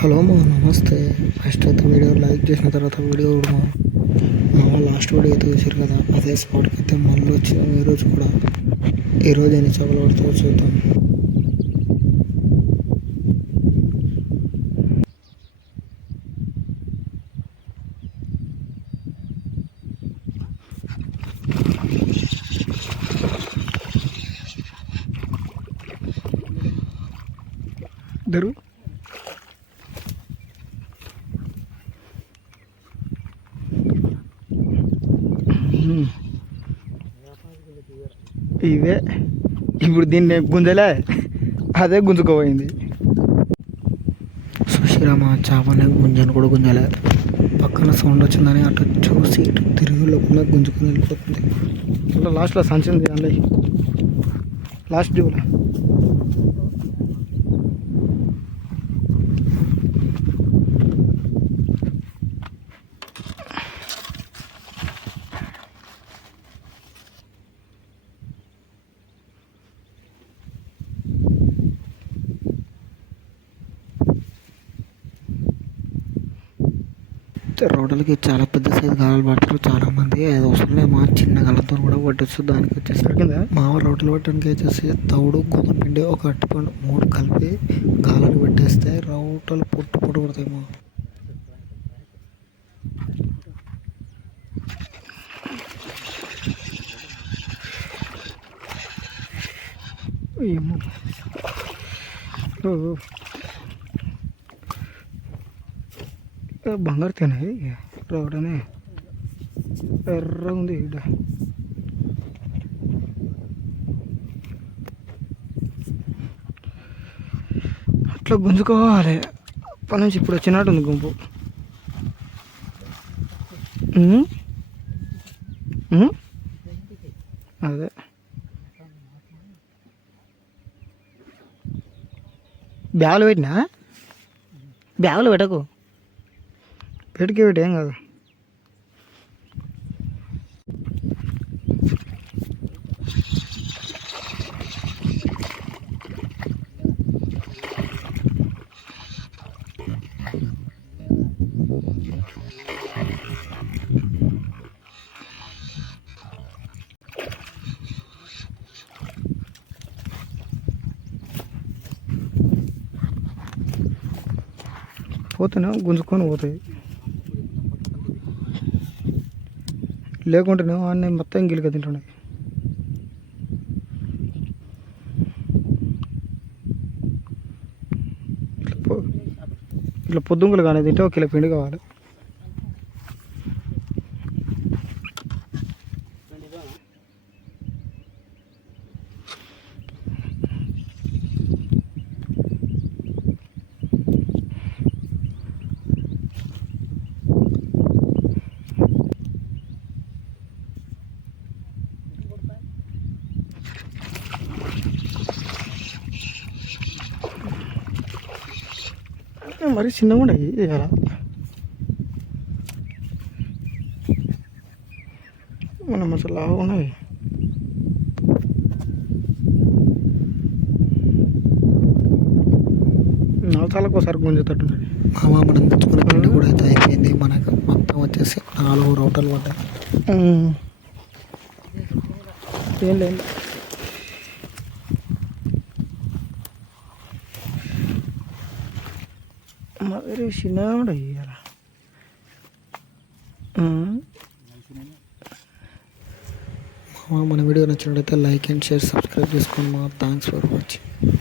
Hello మా నమస్తే. First అయితే వీడియో లైక్ చేసిన తర్వాత వీడియో కూడా మా లాస్ట్ వీడియో అయితే చూసారు కదా, అదే స్పాట్కి అయితే మళ్ళీ వచ్చాము. ఈరోజు కూడా ఈరోజు ఎన్ని చేపలు పడుతుందో చూద్దాం. ఇద్దరు ఇవే ఇప్పుడు దీన్ని గుంజలే, అదే గుంజుకోపోయింది. సుశీరామ చేపనే గుంజను కూడా గుంజలే. పక్కన సౌండ్ వచ్చిందని అటు చూసి ఇటు తిరిగి లోపల గుంజుకొని వెళ్ళిపోతుంది. అలా లాస్ట్లో సంచింది అండి, లాస్ట్ డ్యూలో రోడ్లకి చాలా పెద్ద సైజు గాలాలు పడతారు చాలామంది. అది అవసరం మా చిన్న గాలంతో కూడా పట్టచ్చు. దానికి వచ్చేసి మా రోడ్లు పట్టడానికి వచ్చేసి తౌడు, గోధుమ పిండి, ఒక అరటిపండు 3 కలిపి గాలాలు పెట్టేస్తే రోటలు పొట్టు పడతాయి. మా ఏమో బంగారు తినాయి రావడనే ఎర్రగా ఉంది. ఇక్కడ అట్లా గుంజుకోవాలి. అప్పటి నుంచి ఇప్పుడు వచ్చినట్టు ఉంది గుంపు. అదే బ్యాగులు పెట్టినా, బ్యాగులు పెట్టకు, పెడికి పెట్టి ఏం కాదు. పోతేనే గుంజుకొని పోతాయి, లేకుంటేనేమో అన్నీ మొత్తం గిలిక తింటున్నాయి. ఇట్లా పొద్దుంగులు కానీ తింటే 1 కిలో పిండి కావాలి. మరి చిన్నగా ఉన్నాయి ఇలా. మనం అసలు లాగా ఉన్నాయి. నాలుగు ఒకసారి గుంజేటట్టున్నది. మామ మనం తెచ్చుకునే పిండి కూడా అయితే అయిపోయింది. మనకు మొత్తం వచ్చేసి 4 రోటలు పడ్డాయి. ఏం లేదు, మరి చిన్నగా ఉన్నాయి ఇలా. మన వీడియో నచ్చినట్లయితే లైక్ అండ్ షేర్, సబ్స్క్రైబ్ చేసుకోండి. మా థ్యాంక్స్ ఫర్ వాచింగ్.